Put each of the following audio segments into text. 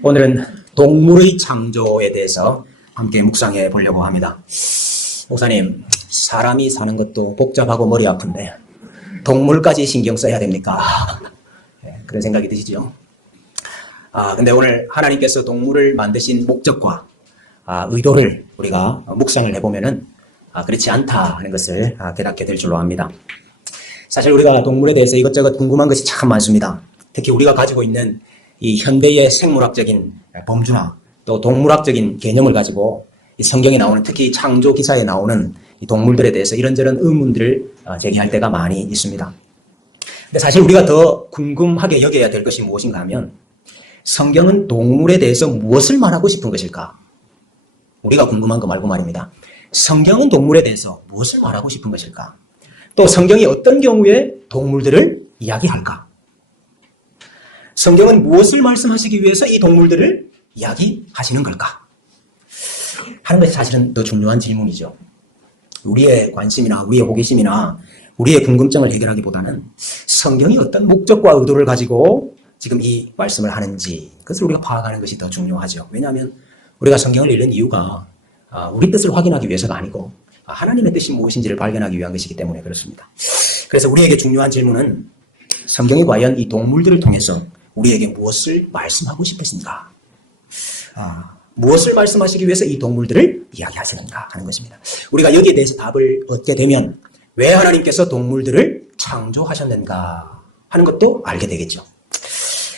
오늘은 동물의 창조에 대해서 함께 묵상해 보려고 합니다. 목사님, 사람이 사는 것도 복잡하고 머리 아픈데 동물까지 신경 써야 됩니까? 그런 생각이 드시죠? 근데 오늘 하나님께서 동물을 만드신 목적과 의도를 우리가 묵상을 해보면은 그렇지 않다 하는 것을 깨닫게 될 줄로 압니다. 사실 우리가 동물에 대해서 이것저것 궁금한 것이 참 많습니다. 특히 우리가 가지고 있는 이 현대의 생물학적인 범주나 또 동물학적인 개념을 가지고 이 성경에 나오는, 특히 창조 기사에 나오는 이 동물들에 대해서 이런저런 의문들을 제기할 때가 많이 있습니다. 근데 사실 우리가 더 궁금하게 여겨야 될 것이 무엇인가 하면, 성경은 동물에 대해서 무엇을 말하고 싶은 것일까? 우리가 궁금한 거 말고 말입니다. 성경은 동물에 대해서 무엇을 말하고 싶은 것일까? 또 성경이 어떤 경우에 동물들을 이야기할까? 성경은 무엇을 말씀하시기 위해서 이 동물들을 이야기하시는 걸까? 하는 것이 사실은 더 중요한 질문이죠. 우리의 관심이나 우리의 호기심이나 우리의 궁금증을 해결하기보다는 성경이 어떤 목적과 의도를 가지고 지금 이 말씀을 하는지, 그것을 우리가 파악하는 것이 더 중요하죠. 왜냐하면 우리가 성경을 읽는 이유가 우리 뜻을 확인하기 위해서가 아니고 하나님의 뜻이 무엇인지를 발견하기 위한 것이기 때문에 그렇습니다. 그래서 우리에게 중요한 질문은, 성경이 과연 이 동물들을 통해서 우리에게 무엇을 말씀하고 싶으신가? 무엇을 말씀하시기 위해서 이 동물들을 이야기하시는가 하는 것입니다. 우리가 여기에 대해서 답을 얻게 되면 왜 하나님께서 동물들을 창조하셨는가 하는 것도 알게 되겠죠.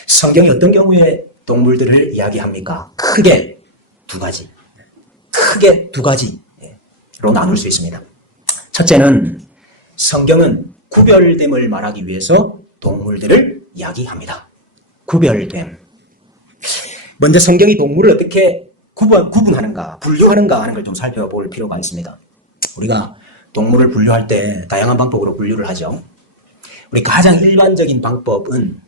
성경이 어떤 경우에 동물들을 이야기합니까? 크게 두 가지로 나눌 수 있습니다. 첫째는, 성경은 구별됨을 말하기 위해서 동물들을 이야기합니다. 구별됨. 먼저 성경이 동물을 어떻게 구분하는가, 분류하는가 하는 걸 좀 살펴볼 필요가 있습니다. 우리가 동물을 분류할 때 다양한 방법으로 분류를 하죠. 우리 가장 일반적인 방법은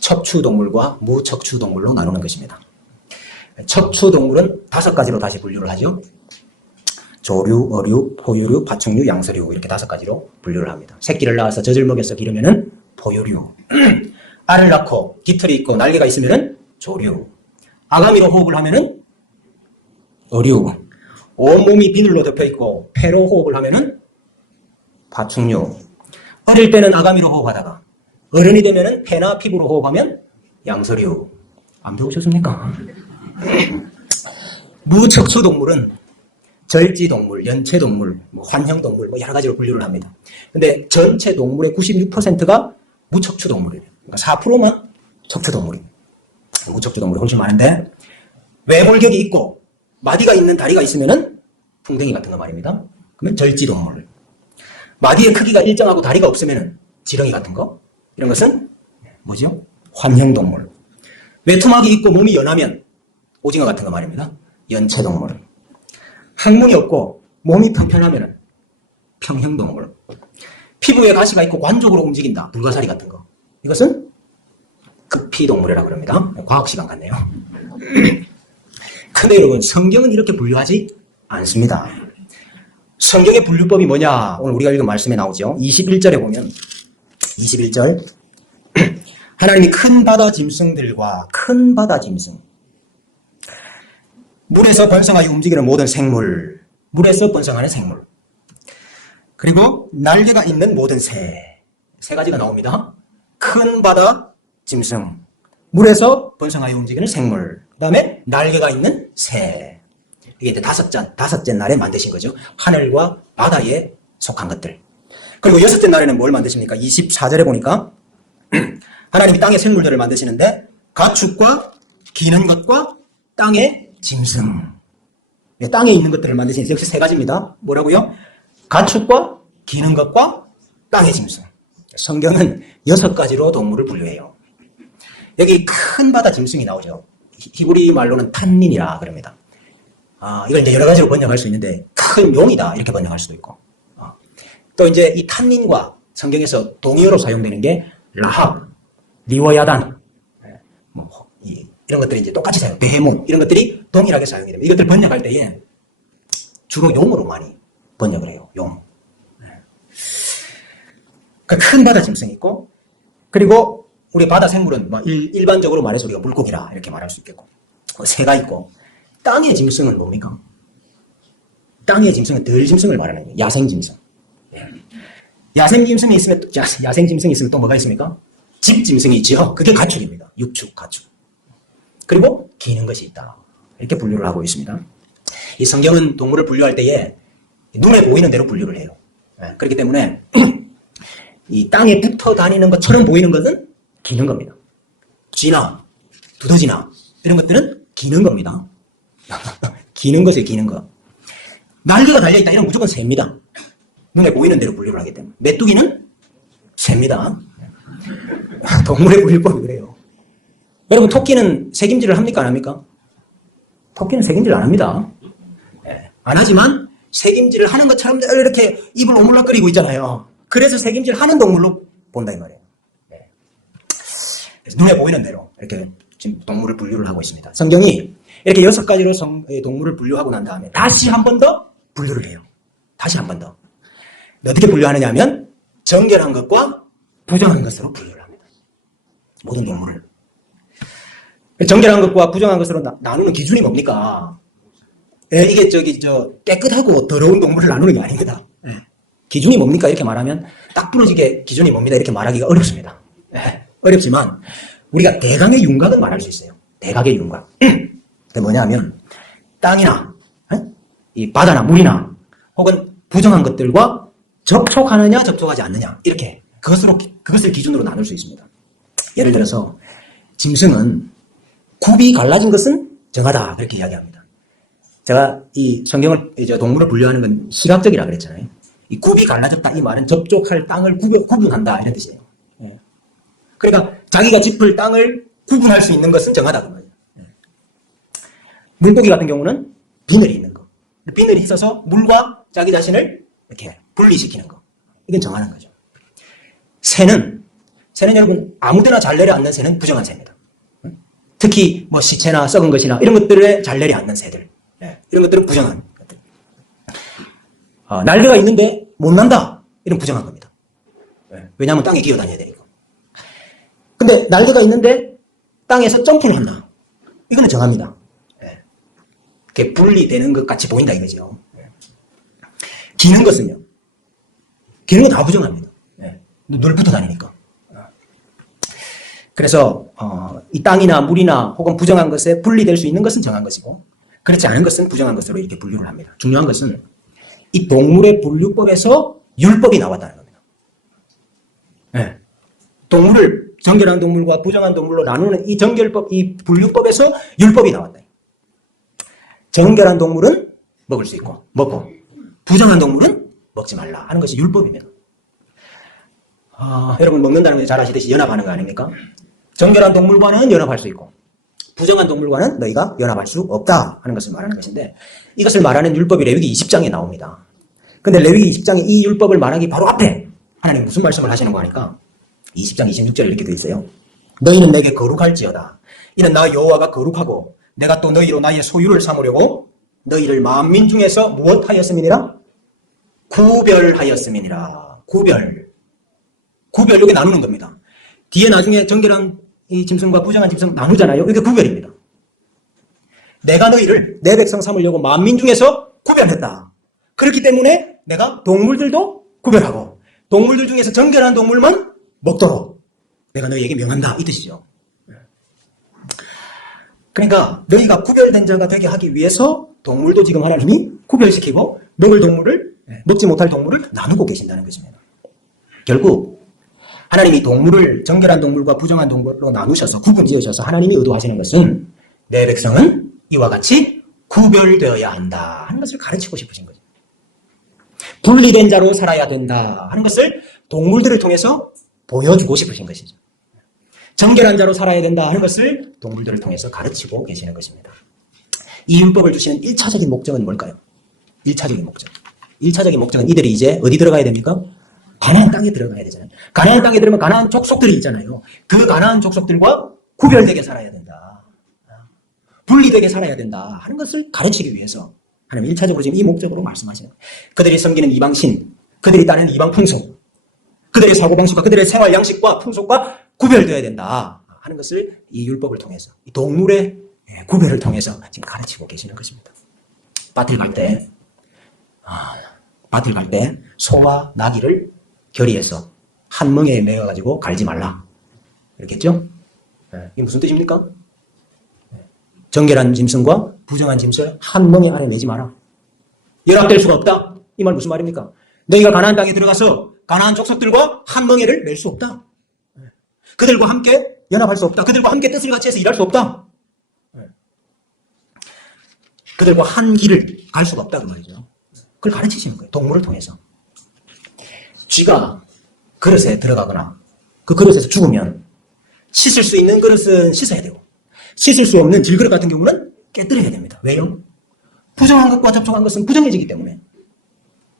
척추동물과 무척추동물로 나누는 것입니다. 척추동물은 5가지로 다시 분류를 하죠. 조류, 어류, 포유류, 파충류, 양서류, 이렇게 5가지로 분류를 합니다. 새끼를 낳아서 젖을 먹여서 기르면은 포유류, 알을 낳고 깃털이 있고 날개가 있으면은 조류, 아가미로 호흡을 하면은 어류, 온몸이 비늘로 덮여 있고 폐로 호흡을 하면은 파충류, 어릴 때는 아가미로 호흡하다가 어른이 되면은 폐나 피부로 호흡하면 양서류. 안 배우셨습니까? 무척추동물은 절지동물, 연체동물, 환형동물, 여러 가지로 분류를 합니다. 근데 전체 동물의 96%가 무척추동물이에요. 그러니까 4%만 척추동물이에요. 무척추동물이 훨씬 많은데, 외골격이 있고 마디가 있는 다리가 있으면은 풍뎅이 같은 거 말입니다. 그러면 절지동물. 마디의 크기가 일정하고 다리가 없으면은 지렁이 같은 거, 이런 것은 뭐죠? 환형동물. 외투막이 있고 몸이 연하면 오징어 같은 거 말입니다. 연체동물. 항문이 없고 몸이 평평하면 평형동물. 피부에 가시가 있고 관적으로 움직인다. 불가사리 같은 거. 이것은 급피동물이라고 합니다. 과학시간 같네요. 근데 여러분, 성경은 이렇게 분류하지 않습니다. 성경의 분류법이 뭐냐? 오늘 우리가 읽은 말씀에 나오죠. 21절에 보면, 21절. 하나님이 큰 바다 짐승들과 큰 바다 짐승, 물에서 번성하여 움직이는 모든 생물, 물에서 번성하는 생물, 그리고 날개가 있는 모든 세 가지가 나옵니다. 큰 바다 짐승, 물에서 번성하여 움직이는 생물, 그 다음에 날개가 있는 새. 이게 이제 다섯째 날에 만드신 거죠. 하늘과 바다에 속한 것들. 그리고 6째 날에는 뭘 만드십니까? 24절에 보니까 하나님이 땅의 생물들을 만드시는데, 가축과 기는 것과 땅의 짐승. 땅에 있는 것들을 만드시는, 역시 3가지입니다. 뭐라고요? 가축과 기는 것과 땅의 짐승. 성경은 6가지로 동물을 분류해요. 여기 큰 바다 짐승이 나오죠. 히브리 말로는 탄닌이라 그럽니다. 이걸 이제 여러 가지로 번역할 수 있는데, 큰 용이다 이렇게 번역할 수도 있고, 또 이제 이 탄닌과 성경에서 동의어로 사용되는 게 라합, 리워야단, 이런 것들이 이제 똑같이 사용, 베헤몬, 이런 것들이 동일하게 사용이 됩니다. 이것들 번역할 때에 주로 용어로 많이 번역을 해요. 용. 큰 바다 짐승이 있고, 그리고 우리 바다 생물은 뭐 일반적으로 말해서 우리가 물고기라 이렇게 말할 수 있겠고, 새가 있고, 땅의 짐승은 뭡니까? 땅의 짐승은 들짐승을 말하는 거예요. 야생짐승. 야생짐승이 있으면 야생짐승이 있으면 또 뭐가 있습니까? 집짐승이 있죠. 그게 가축입니다. 육축, 가축. 그리고 기는 것이 있다. 이렇게 분류를 하고 있습니다. 이 성경은 동물을 분류할 때에 눈에 보이는 대로 분류를 해요. 그렇기 때문에 이 땅에 붙어 다니는 것처럼 보이는 것은 기는 겁니다. 쥐나 두더지나 이런 것들은 기는 겁니다. 기는 것을 기는 거. 날개가 달려있다 이런 무조건 새입니다. 눈에 보이는 대로 분류를 하기 때문에. 메뚜기는 새입니다. 동물의 분류법이 그래요. 여러분 토끼는 색임질을 합니까 안 합니까? 토끼는 색임질 안 합니다. 안 하지만 색임질을 하는 것처럼 이렇게 입을 오물락거리고 있잖아요. 그래서 색임질 하는 동물로 본다 이 말이에요. 그래서 눈에 보이는 대로 이렇게 지금 동물을 분류를 하고 있습니다. 성경이 이렇게 6가지로 동물을 분류하고 난 다음에 다시 한 번 더 분류를 해요. 다시 한 번 더. 어떻게 분류하느냐 하면 정결한 것과 부정한 것으로 분류를 합니다. 모든 동물을. 정결한 것과 부정한 것으로 나누는 기준이 뭡니까? 이게 깨끗하고 더러운 동물을 나누는 게 아닙니다. 기준이 뭡니까? 이렇게 말하면 딱 부러지게 기준이 뭡니다. 이렇게 말하기가 어렵습니다. 어렵지만 우리가 대강의 윤곽은 말할 수 있어요. 대강의 윤곽. 그게 뭐냐면 땅이나 이 바다나 물이나 혹은 부정한 것들과 접촉하느냐 접촉하지 않느냐 이렇게 그것을 기준으로 나눌 수 있습니다. 예를 들어서 짐승은 굽이 갈라진 것은 정하다 그렇게 이야기합니다. 제가 이 성경을 동물을 분류하는 건 시각적이라 그랬잖아요. 이 굽이 갈라졌다 이 말은 접촉할 땅을 구분한다 이런 뜻이에요. 그러니까 자기가 짚을 땅을 구분할 수 있는 것은 정하다 그 말이에요. 물고기 같은 경우는 비늘이 있는 거. 비늘이 있어서 물과 자기 자신을 이렇게 분리시키는 거. 이건 정하는 거죠. 새는 여러분 아무 데나 잘 내려앉는 새는 부정한 새입니다. 특히 뭐 시체나 썩은 것이나 이런 것들에 잘 내려앉는 새들. 이런 것들은 부정한 것들. 날개가 있는데 못 난다. 이런 부정한 겁니다. 왜냐하면 땅에 기어다녀야 되니까. 근데 날개가 있는데 땅에서 점프를 한다. 이거는 정합니다. 그게 분리되는 것 같이 보인다 이거죠. 기는 것은요. 기는 건 다 부정합니다. 늘 붙어 다니니까. 그래서 이 땅이나 물이나 혹은 부정한 것에 분리될 수 있는 것은 정한 것이고 그렇지 않은 것은 부정한 것으로 이렇게 분류를 합니다. 중요한 것은 이 동물의 분류법에서 율법이 나왔다는 겁니다. 동물을 정결한 동물과 부정한 동물로 나누는 이 정결법, 이 분류법에서 율법이 나왔다. 정결한 동물은 먹을 수 있고 먹고 부정한 동물은 먹지 말라 하는 것이 율법입니다. 여러분 먹는다는 걸 잘 아시듯이 연합하는 거 아닙니까? 정결한 동물과는 연합할 수 있고 부정한 동물과는 너희가 연합할 수 없다 하는 것을 말하는 것인데 이것을 말하는 율법이 레위기 20장에 나옵니다. 근데 레위기 20장에 이 율법을 말하기 바로 앞에 하나님 무슨 말씀을 하시는 거 하니까 20장 26절에 이렇게 되어 있어요. 너희는 내게 거룩할지어다. 이는 나 여호와가 거룩하고 내가 또 너희로 나의 소유를 삼으려고 너희를 만민 중에서 무엇하였음이니라? 구별하였음이니라. 구별. 이게 나누는 겁니다. 뒤에 나중에 정결한 이 짐승과 부정한 짐승 나누잖아요. 이게 구별입니다. 내가 너희를 내 백성 삼으려고 만민 중에서 구별했다. 그렇기 때문에 내가 동물들도 구별하고 동물들 중에서 정결한 동물만 먹도록 내가 너희에게 명한다 이 뜻이죠. 그러니까 너희가 구별된 자가 되게 하기 위해서 동물도 지금 하나님이 구별시키고 먹을 동물을 먹지 못할 동물을 나누고 계신다는 것입니다. 결국 하나님이 동물을 정결한 동물과 부정한 동물로 나누셔서 구분 지으셔서 하나님이 의도하시는 것은 내 백성은 이와 같이 구별되어야 한다 하는 것을 가르치고 싶으신 거죠. 분리된 자로 살아야 된다 하는 것을 동물들을 통해서 보여주고 싶으신 것이죠. 정결한 자로 살아야 된다 하는 것을 동물들을 통해서 가르치고 계시는 것입니다. 이 율법을 주시는 1차적인 목적은 뭘까요? 1차적인 목적은 이들이 이제 어디 들어가야 됩니까? 가나안 땅에 들어가야 되잖아요. 가나안 땅에 들어가면 가나안 족속들이 있잖아요. 그 가나안 족속들과 구별되게 살아야 된다. 분리되게 살아야 된다 하는 것을 가르치기 위해서 하나님 1차적으로 지금 이 목적으로 말씀하시는 거예요. 그들이 섬기는 이방신, 그들이 따르는 이방 풍속, 그들의 사고방식과 그들의 생활 양식과 풍속과 구별되어야 된다 하는 것을 이 율법을 통해서, 이 동물의 구별을 통해서 지금 가르치고 계시는 것입니다. 밭을 갈 때 소와 나귀를 결의해서 한 멍에에 매어가지고 갈지 말라. 이렇게 했죠? 이게 무슨 뜻입니까? 정결한 짐승과 부정한 짐승을 한 멍에 안에 매지 마라. 연합될 수가 없다. 이 말 무슨 말입니까? 너희가 가나안 땅에 들어가서 가나안 족속들과 한 멍에를 맬 수 없다. 그들과 함께 연합할 수 없다. 그들과 함께 뜻을 같이 해서 일할 수 없다. 그들과 한 길을 갈 수가 없다 그 말이죠. 그걸 가르치시는 거예요. 동물을 통해서. 쥐가 그릇에 들어가거나 그 그릇에서 죽으면 씻을 수 있는 그릇은 씻어야 되고 씻을 수 없는 질그릇 같은 경우는 깨뜨려야 됩니다. 왜요? 부정한 것과 접촉한 것은 부정해지기 때문에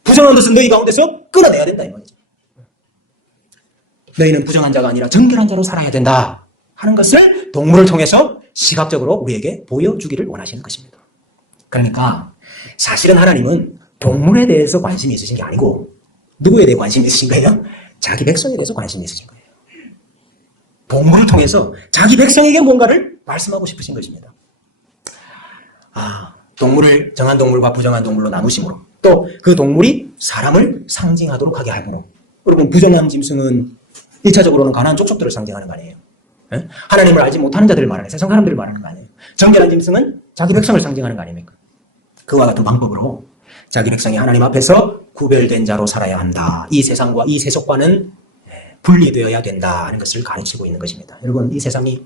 부정한 것은 너희 가운데서 끌어내야 된다 이 말이죠. 너희는 부정한 자가 아니라 정결한 자로 살아야 된다 하는 것을 동물을 통해서 시각적으로 우리에게 보여주기를 원하시는 것입니다. 그러니까 사실은 하나님은 동물에 대해서 관심이 있으신 게 아니고 누구에 대해 관심이 있으신 거예요? 자기 백성에 대해서 관심이 있으신 거예요. 동물을 통해서 자기 백성에게 뭔가를 말씀하고 싶으신 것입니다. 동물을 정한 동물과 부정한 동물로 나누심으로 또 그 동물이 사람을 상징하도록 하게 함으로 여러분 부정한 짐승은 1차적으로는 가나안 족속들을 상징하는 거 아니에요? 예? 하나님을 알지 못하는 자들을 말하는 세상 사람들을 말하는 거 아니에요? 정결한 짐승은 자기 백성을 상징하는 거 아닙니까? 그와 같은 방법으로 자기 백성이 하나님 앞에서 구별된 자로 살아야 한다. 이 세상과 이 세속과는 분리되어야 된다 하는 것을 가르치고 있는 것입니다. 여러분 이 세상이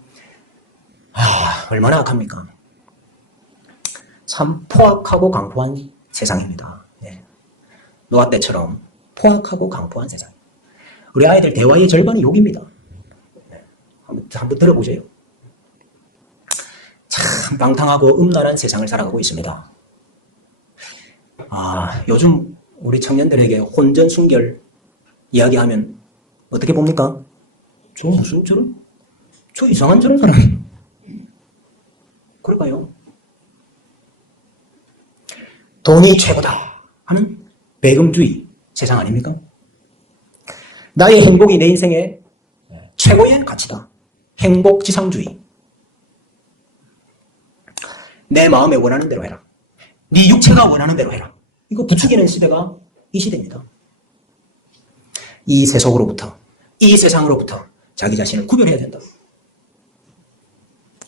얼마나 악합니까? 참 포악하고 강포한 세상입니다. 노아 때처럼 포악하고 강포한 세상. 우리 아이들 대화의 절반이 욕입니다. 한번 들어보세요. 참 방탕하고 음란한 세상을 살아가고 있습니다. 요즘 우리 청년들에게 혼전 순결 이야기하면 어떻게 봅니까? 저 이상한 저런 사람이. 그럴까요? 돈이 최고다 하는 배금주의 세상 아닙니까? 나의 행복이 내 인생의 최고의 가치다. 행복지상주의. 내 마음에 원하는 대로 해라. 네 육체가 원하는 대로 해라. 이거 부추기는 시대가 이 시대입니다. 이 세속으로부터, 이 세상으로부터 자기 자신을 구별해야 된다.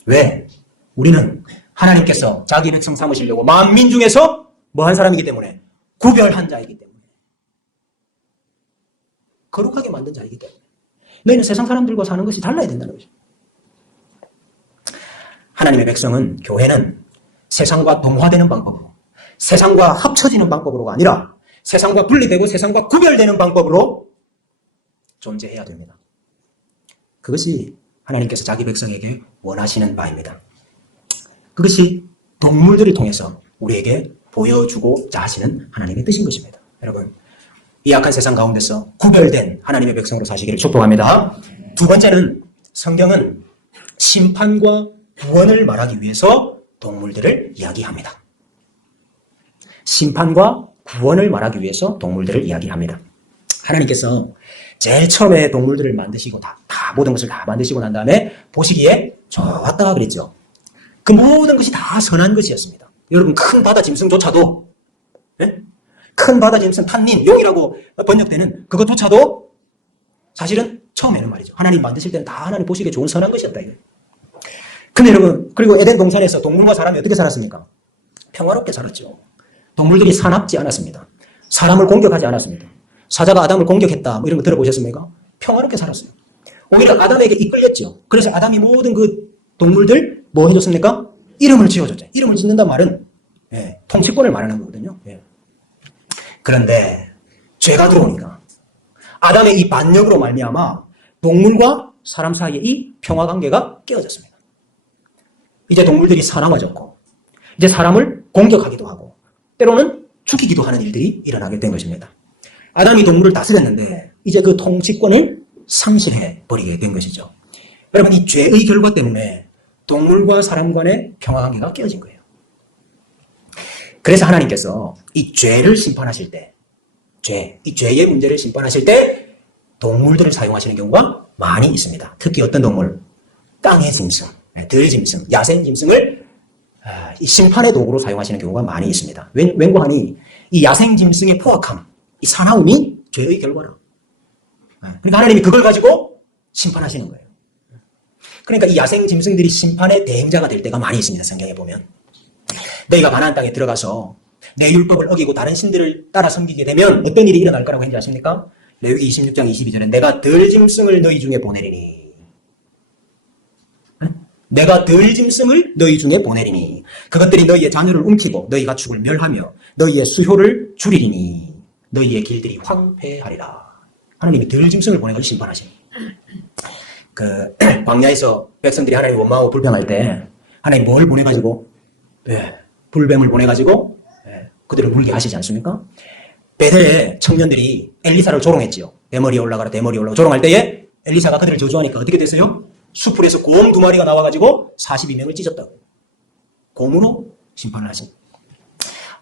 왜? 우리는 하나님께서 자기 백성 삼으시려고 만민 중에서 뭐 한 사람이기 때문에 구별한 자이기 때문에 거룩하게 만든 자이기 때문에 너희는 세상 사람들과 사는 것이 달라야 된다는 것이죠. 하나님의 백성은 교회는 세상과 동화되는 방법으로 세상과 합쳐지는 방법으로가 아니라 세상과 분리되고 세상과 구별되는 방법으로 존재해야 됩니다. 그것이 하나님께서 자기 백성에게 원하시는 바입니다. 그것이 동물들을 통해서 우리에게 보여주고자 하시는 하나님의 뜻인 것입니다. 여러분, 이 악한 세상 가운데서 구별된 하나님의 백성으로 사시기를 축복합니다. 두 번째는 성경은 심판과 구원을 말하기 위해서 동물들을 이야기합니다. 심판과 구원을 말하기 위해서 동물들을 이야기합니다. 하나님께서 제일 처음에 동물들을 만드시고 다 모든 것을 다 만드시고 난 다음에 보시기에 좋았다 그랬죠. 그 모든 것이 다 선한 것이었습니다. 여러분 큰 바다 짐승조차도 큰 바다 짐승 탄닌 용이라고 번역되는 그것조차도 사실은 처음에는 말이죠. 하나님 만드실 때는 다 하나님 보시기에 좋은 선한 것이었다. 근데 여러분 그리고 에덴 동산에서 동물과 사람이 어떻게 살았습니까? 평화롭게 살았죠. 동물들이 사납지 않았습니다. 사람을 공격하지 않았습니다. 사자가 아담을 공격했다 이런 거 들어보셨습니까? 평화롭게 살았어요. 오히려 아담에게 이끌렸죠. 그래서 아담이 모든 그 동물들 뭐 해줬습니까? 이름을 지어줬죠. 이름을 짓는단 말은 통치권을 말하는 거거든요. 그런데 죄가 들어오니까 아담의 이 반역으로 말미암아 동물과 사람 사이의 이 평화관계가 깨어졌습니다. 이제 동물들이 사나워졌고 이제 사람을 공격하기도 하고 때로는 죽이기도 하는 일들이 일어나게 된 것입니다. 아담이 동물을 다스렸는데 이제 그 통치권을 상실해버리게 된 것이죠. 여러분 이 죄의 결과 때문에 동물과 사람 간의 평화관계가 깨어진 거예요. 그래서 하나님께서 이 죄를 심판하실 때 이 죄의 문제를 심판하실 때 동물들을 사용하시는 경우가 많이 있습니다. 특히 어떤 동물? 땅의 짐승, 들짐승, 야생 짐승을 이 심판의 도구로 사용하시는 경우가 많이 있습니다. 왠고하니 이 야생 짐승의 포악함, 이 사나움이 죄의 결과라. 그러니까 하나님이 그걸 가지고 심판하시는 거예요. 그러니까 이 야생 짐승들이 심판의 대행자가 될 때가 많이 있습니다. 성경에 보면. 너희가 가나안 땅에 들어가서 내 율법을 어기고 다른 신들을 따라 섬기게 되면 어떤 일이 일어날 거라고 했는지 아십니까? 레위기 26장 22절에 내가 들짐승을 너희 중에 보내리니 내가 들짐승을 너희 중에 보내리니 그것들이 너희의 자녀를 움키고 너희 가축을 멸하며 너희의 수효를 줄이리니 너희의 길들이 황폐하리라. 하나님이 들짐승을 보내고 심판하시니 광야에서 백성들이 하나님 원망하고 불평할 때 하나님 뭘 보내가지고 불뱀을 보내가지고 그들을 물게 하시지 않습니까? 베델에 청년들이 엘리사를 조롱했지요. 대머리에 올라가라 대머리에 올라가 조롱할 때에 엘리사가 그들을 저주하니까 어떻게 됐어요? 수풀에서 곰 2마리가 나와가지고 42명을 찢었다고. 곰으로 심판을 하십니다.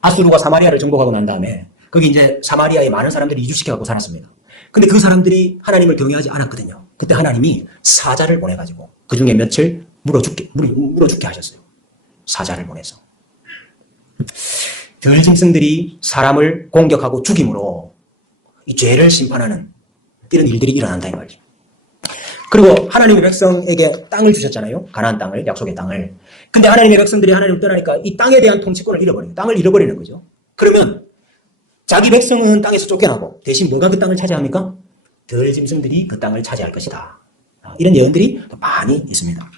아수르가 사마리아를 정복하고 난 다음에 거기 이제 사마리아에 많은 사람들이 이주시켜갖고 살았습니다. 근데 그 사람들이 하나님을 경외하지 않았거든요. 그때 하나님이 사자를 보내가지고 그 중에 며칠 물어 죽게 하셨어요. 사자를 보내서. 들짐승들이 사람을 공격하고 죽임으로 이 죄를 심판하는 이런 일들이 일어난다 이 말이죠. 그리고 하나님의 백성에게 땅을 주셨잖아요. 가나안 땅을, 약속의 땅을. 근데 하나님의 백성들이 하나님을 떠나니까 이 땅에 대한 통치권을 잃어버려요. 땅을 잃어버리는 거죠. 그러면 자기 백성은 땅에서 쫓겨나고 대신 뭐가 그 땅을 차지합니까? 들짐승들이 그 땅을 차지할 것이다. 이런 예언들이 많이 있습니다.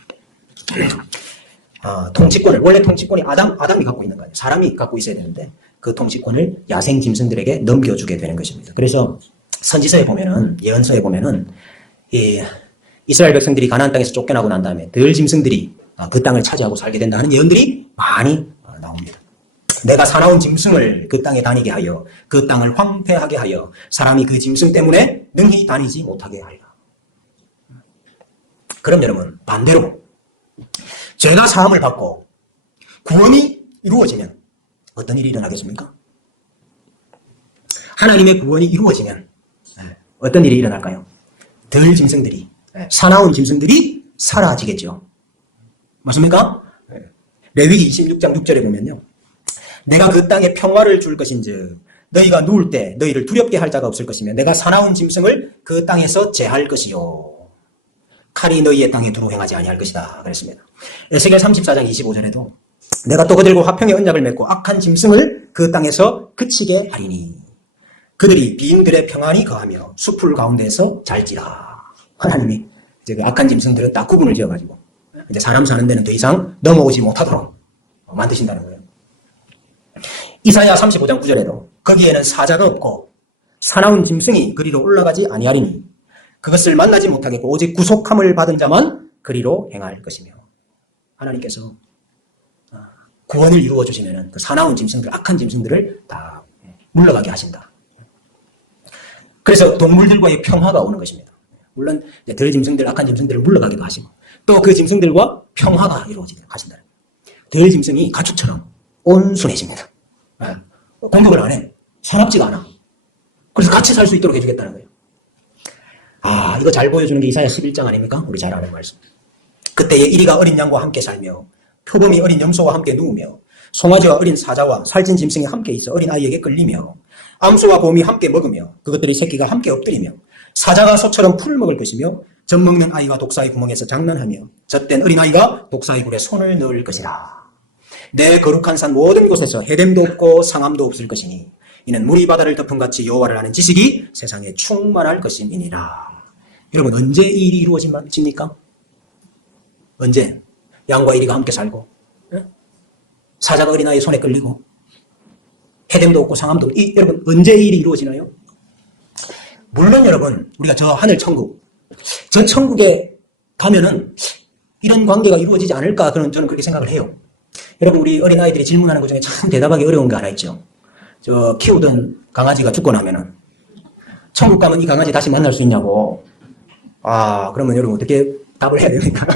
통치권을, 원래 통치권이 아담이 갖고 있는 거예요. 사람이 갖고 있어야 되는데 그 통치권을 야생 짐승들에게 넘겨주게 되는 것입니다. 그래서 선지서에 보면은, 예언서에 보면은 이스라엘 백성들이 가나안 땅에서 쫓겨나고 난 다음에 들짐승들이 그 땅을 차지하고 살게 된다 하는 예언들이 많이 나옵니다. 내가 사나운 짐승을 그 땅에 다니게 하여 그 땅을 황폐하게 하여 사람이 그 짐승 때문에 능히 다니지 못하게 하리라. 그럼 여러분 반대로 죄가 사함을 받고 구원이 이루어지면 어떤 일이 일어나겠습니까? 하나님의 구원이 이루어지면 어떤 일이 일어날까요? 들짐승들이, 사나운 짐승들이 사라지겠죠. 맞습니까? 레위기 26장 6절에 보면요. 내가 그 땅에 평화를 줄 것인즉 너희가 누울 때 너희를 두렵게 할 자가 없을 것이며 내가 사나운 짐승을 그 땅에서 제할 것이요 칼이 너희의 땅에 두루 행하지 아니할 것이다 그랬습니다. 에스겔 34장 25절에도 내가 또 그들과 화평의 언약을 맺고 악한 짐승을 그 땅에서 그치게 하리니 그들이 비인들의 평안이 거하며 수풀 가운데에서 잘지라. 하나님이 이제 그 악한 짐승들은 딱 구분을 지어가지고 이제 사람 사는 데는 더 이상 넘어오지 못하도록 만드신다는 거예요. 이사야 35장 9절에도 거기에는 사자가 없고 사나운 짐승이 그리로 올라가지 아니하리니 그것을 만나지 못하겠고 오직 구속함을 받은 자만 그리로 행할 것이며 하나님께서 구원을 이루어 주시면 그 사나운 짐승들, 악한 짐승들을 다 물러가게 하신다. 그래서 동물들과의 평화가 오는 것입니다. 물론 들짐승들, 악한 짐승들을 물러가기도 하시고 또 그 짐승들과 평화가 이루어지게 하신다. 들짐승이 가축처럼 온순해집니다. 공격을 안 해. 사납지가 않아. 그래서 같이 살 수 있도록 해주겠다는 거예요. 이거 잘 보여주는 게 이사야 11장 아닙니까? 우리 잘 아는 말씀. 그때에 이리가 어린 양과 함께 살며 표범이 어린 염소와 함께 누우며 송아지와 어린 사자와 살찐 짐승이 함께 있어 어린 아이에게 끌리며 암소와 곰이 함께 먹으며 그것들의 새끼가 함께 엎드리며 사자가 소처럼 풀을 먹을 것이며 젖 먹는 아이가 독사의 구멍에서 장난하며 젖된 어린 아이가 독사의 굴에 손을 넣을 것이라. 내 거룩한 산 모든 곳에서 해됨도 없고 상함도 없을 것이니 이는 물이 바다를 덮은 같이 여호와를 아는 지식이 세상에 충만할 것임이니라. 여러분 언제 이 일이 이루어집니까? 언제? 양과 이리가 함께 살고 사자가 어린아이의 손에 끌리고 해됨도 없고 상함도 없고 여러분 언제 이 일이 이루어지나요? 물론 여러분 우리가 저 하늘 천국 저 천국에 가면은 이런 관계가 이루어지지 않을까 저는 그렇게 생각을 해요. 여러분 우리 어린아이들이 질문하는 것 중에 참 대답하기 어려운 게 하나 있죠. 저 키우던 강아지가 죽고 나면은 천국 가면 이 강아지 다시 만날 수 있냐고. 그러면 여러분 어떻게 답을 해야 됩니까?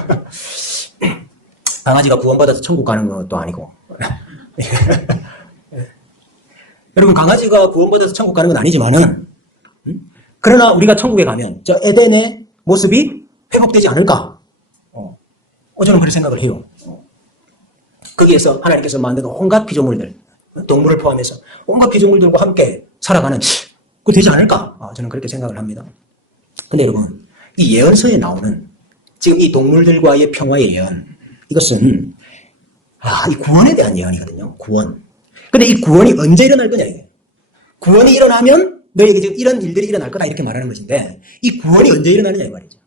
강아지가 구원받아서 천국 가는 것도 아니고. 여러분 강아지가 구원받아서 천국 가는 건 아니지만은 그러나 우리가 천국에 가면 저 에덴의 모습이 회복되지 않을까? 저는 그런 생각을 해요. 거기에서 하나님께서 만든 온갖 피조물들, 동물을 포함해서 온갖 피조물들과 함께 살아가는 그 되지 않을까? 저는 그렇게 생각을 합니다. 근데 여러분, 이 예언서에 나오는 지금 이 동물들과의 평화의 예언, 이것은 이 구원에 대한 예언이거든요. 구원. 근데 이 구원이 언제 일어날 거냐 이게. 구원이 일어나면 너에게 지금 이런 일들이 일어날 거다 이렇게 말하는 것인데 이 구원이 언제 일어나느냐 이 말이죠.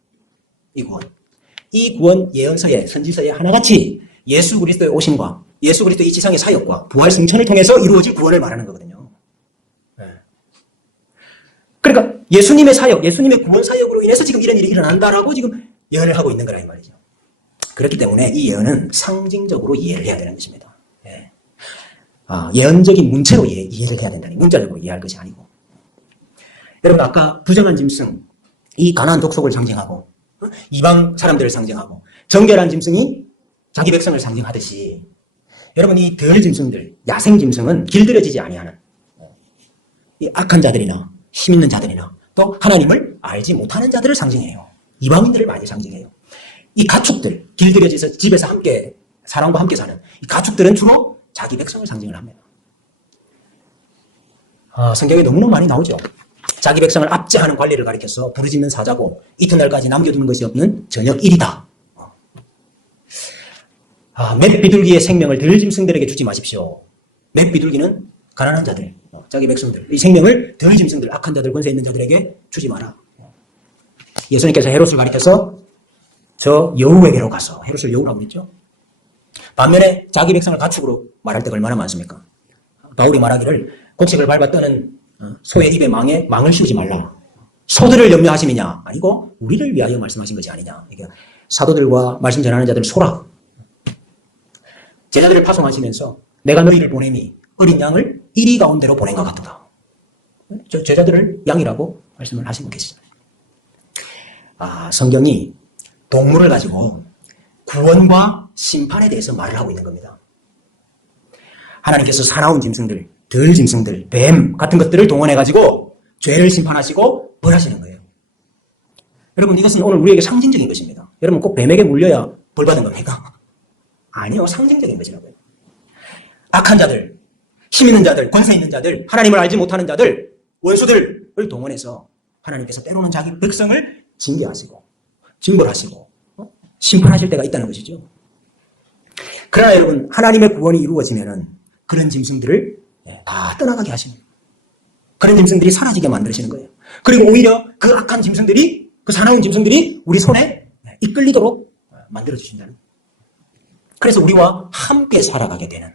이 구원 예언서에 선지서에 하나같이 예수 그리스도의 오심과 예수 그리스도의 이 지상의 사역과 부활 승천을 통해서 이루어질 구원을 말하는 거거든요. 그러니까 예수님의 사역, 예수님의 구원 사역으로 인해서 지금 이런 일이 일어난다라고 지금 예언을 하고 있는 거라 이 말이죠. 그렇기 때문에 이 예언은 상징적으로 이해를 해야 되는 것입니다. 예언적인 문체로 이해를 해야 된다니 문자적으로 이해할 것이 아니고. 여러분 아까 부정한 짐승, 이 가나안 족속을 상징하고 이방 사람들을 상징하고 정결한 짐승이 자기 백성을 상징하듯이 여러분 이 덜 짐승들, 야생 짐승은 길들여지지 아니하는 이 악한 자들이나 힘 있는 자들이나 또 하나님을 알지 못하는 자들을 상징해요. 이방인들을 많이 상징해요. 이 가축들, 길들여져서 집에서 함께 사람과 함께 사는 이 가축들은 주로 자기 백성을 상징을 합니다. 성경에 너무너무 많이 나오죠. 자기 백성을 압제하는 관리를 가리켜서 부르짖는 사자고 이튿날까지 남겨두는 것이 없는 저녁 일이다. 맷 비둘기의 생명을 덜 짐승들에게 주지 마십시오. 맷 비둘기는 가난한 자들, 자기 백성들, 이 생명을 덜 짐승들, 악한 자들, 권세 있는 자들에게 주지 마라. 예수님께서 헤롯을 가리켜서 저 여우에게로 가서, 헤롯을 여우라고 했죠. 반면에 자기 백성을 가축으로 말할 때가 얼마나 많습니까? 바울이 말하기를 곡식을 밟아 떠는 소의 입에 망을 씌우지 말라. 소들을 염려하심이냐? 아니고 우리를 위하여 말씀하신 것이 아니냐. 이게 사도들과 말씀 전하는 자들 소라. 제자들을 파송하시면서 내가 너희를 보내니 어린 양을 이리 가운데로 보낸 것 같다. 저 제자들을 양이라고 말씀을 하시고 계시죠. 성경이 동물을 가지고 구원과 심판에 대해서 말을 하고 있는 겁니다. 하나님께서 사나운 짐승들, 덜 짐승들, 뱀 같은 것들을 동원해가지고 죄를 심판하시고 벌하시는 거예요. 여러분 이것은 오늘 우리에게 상징적인 것입니다. 여러분 꼭 뱀에게 물려야 벌받는 겁니까? 아니요. 상징적인 것이라고요. 악한 자들, 힘 있는 자들, 권세 있는 자들, 하나님을 알지 못하는 자들, 원수들을 동원해서 하나님께서 때로는 자기 백성을 징계하시고 징벌하시고 심판하실 때가 있다는 것이죠. 그러나 여러분 하나님의 구원이 이루어지면은 그런 짐승들을 다 떠나가게 하시는 거예요. 그런 짐승들이 사라지게 만드시는 거예요. 그리고 오히려 그 악한 짐승들이, 그 사나운 짐승들이 우리 손에 이끌리도록 만들어주신다는 거예요. 그래서 우리와 함께 살아가게 되는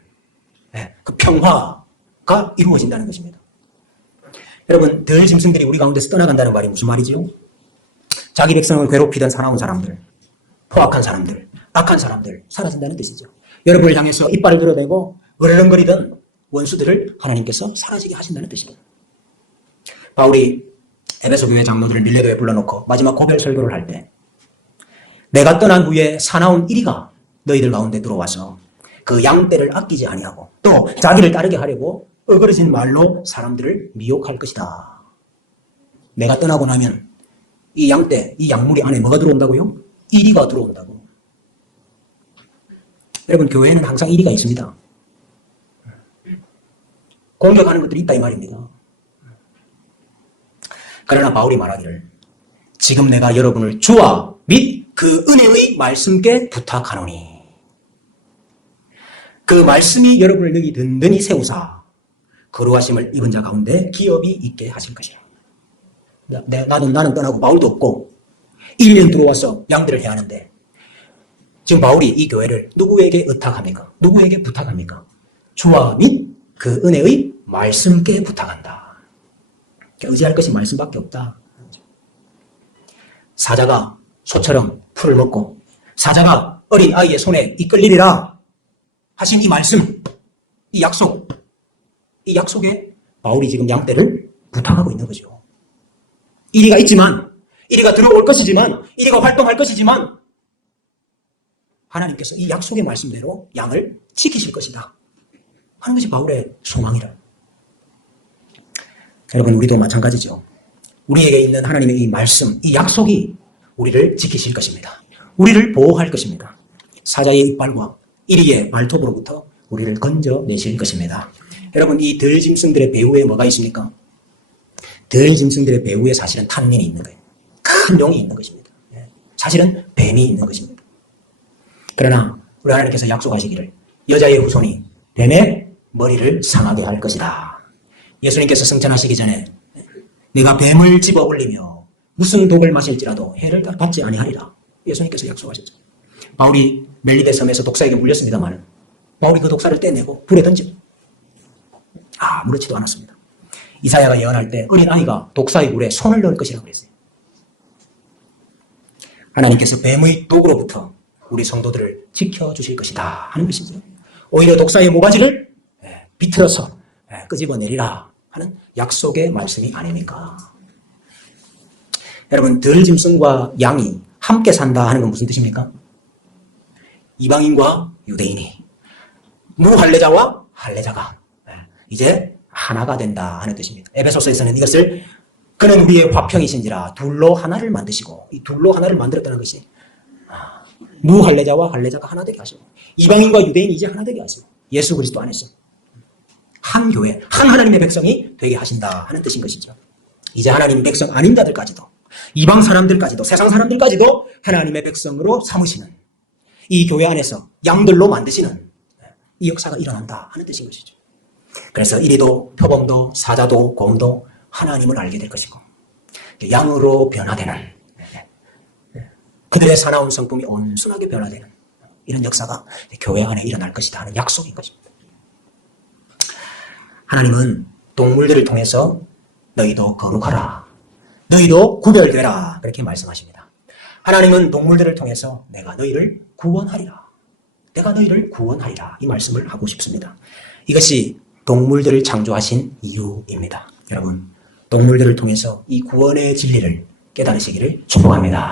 그 평화가 이루어진다는 것입니다. 여러분 덜 짐승들이 우리 가운데서 떠나간다는 말이 무슨 말이죠? 자기 백성을 괴롭히던 사나운 사람들, 포악한 사람들, 악한 사람들 사라진다는 뜻이죠. 여러분을 향해서 이빨을 드러내고 으르렁거리던 원수들을 하나님께서 사라지게 하신다는 뜻입니다. 바울이 에베소 교회 장로들을 밀레도에 불러놓고 마지막 고별 설교를 할 때 내가 떠난 후에 사나운 이리가 너희들 가운데 들어와서 그 양떼를 아끼지 아니하고 또 자기를 따르게 하려고 어그러진 말로 사람들을 미혹할 것이다. 내가 떠나고 나면 이 양떼, 이 양무리 안에 뭐가 들어온다고요? 이리가 들어온다고. 여러분 교회에는 항상 이리가 있습니다. 공격하는 것들이 있다 이 말입니다. 그러나 바울이 말하기를 지금 내가 여러분을 주와 및 그 은혜의 말씀께 부탁하노니 그 말씀이 여러분을 능히 든든히 세우사 거룩하심을 입은 자 가운데 기업이 있게 하실 것이라. 나는 떠나고 바울도 없고 1년 들어와서 양들을 해야 하는데 지금 바울이 이 교회를 누구에게 의탁합니까? 누구에게 부탁합니까? 주와 및 그 은혜의 말씀께 부탁한다. 의지할 것이 말씀밖에 없다. 사자가 소처럼 풀을 먹고 사자가 어린 아이의 손에 이끌리리라 하신 이 말씀, 이 약속에 바울이 지금 양떼를 부탁하고 있는 거죠. 이리가 있지만, 이리가 들어올 것이지만, 이리가 활동할 것이지만 하나님께서 이 약속의 말씀대로 양을 지키실 것이다 하는 것이 바울의 소망이라. 여러분 우리도 마찬가지죠. 우리에게 있는 하나님의 이 말씀, 이 약속이 우리를 지키실 것입니다. 우리를 보호할 것입니다. 사자의 이빨과 이리의 발톱으로부터 우리를 건져내실 것입니다. 여러분, 이 들짐승들의 배후에 뭐가 있습니까? 들짐승들의 배후에 사실은 탄닌이 있는 거예요. 큰 용이 있는 것입니다. 사실은 뱀이 있는 것입니다. 그러나 우리 하나님께서 약속하시기를 여자의 후손이 뱀의 머리를 상하게 할 것이다. 예수님께서 승천하시기 전에 내가 뱀을 집어 올리며 무슨 독을 마실지라도 해를 받지 아니하리라. 예수님께서 약속하셨죠. 바울이 멜리데 섬에서 독사에게 물렸습니다만 바울이 그 독사를 떼내고 불에 던져 아무렇지도 않았습니다. 이사야가 예언할 때 어린 아이가 독사의 물에 손을 넣을 것이라고 그랬어요. 하나님께서 뱀의 독으로부터 우리 성도들을 지켜주실 것이다 하는 것이죠. 오히려 독사의 모가지를 비틀어서 끄집어내리라 하는 약속의 말씀이 아닙니까? 여러분, 들짐승과 양이 함께 산다 하는 건 무슨 뜻입니까? 이방인과 유대인이, 무할례자와 할례자가 이제 하나가 된다 하는 뜻입니다. 에베소서에서는 이것을 그는 우리의 화평이신지라 둘로 하나를 만드시고, 이 둘로 하나를 만들었다는 것이 무할례자와 할례자가 하나 되게 하시고 이방인과 유대인이 이제 하나 되게 하시고 예수 그리스도 안에서 한 교회, 한 하나님의 백성이 되게 하신다 하는 뜻인 것이죠. 이제 하나님 백성 아닌 자들까지도, 이방 사람들까지도, 세상 사람들까지도 하나님의 백성으로 삼으시는, 이 교회 안에서 양들로 만드시는 이 역사가 일어난다 하는 뜻인 것이죠. 그래서 이리도 표범도 사자도 곰도 하나님을 알게 될 것이고 양으로 변화되는, 그들의 사나운 성품이 온순하게 변화되는 이런 역사가 교회 안에 일어날 것이다 하는 약속인 것입니다. 하나님은 동물들을 통해서 너희도 거룩하라, 너희도 구별되라 그렇게 말씀하십니다. 하나님은 동물들을 통해서 내가 너희를 구원하리라, 내가 너희를 구원하리라 이 말씀을 하고 싶습니다. 이것이 동물들을 창조하신 이유입니다. 여러분, 동물들을 통해서 이 구원의 진리를 깨달으시기를 축복합니다.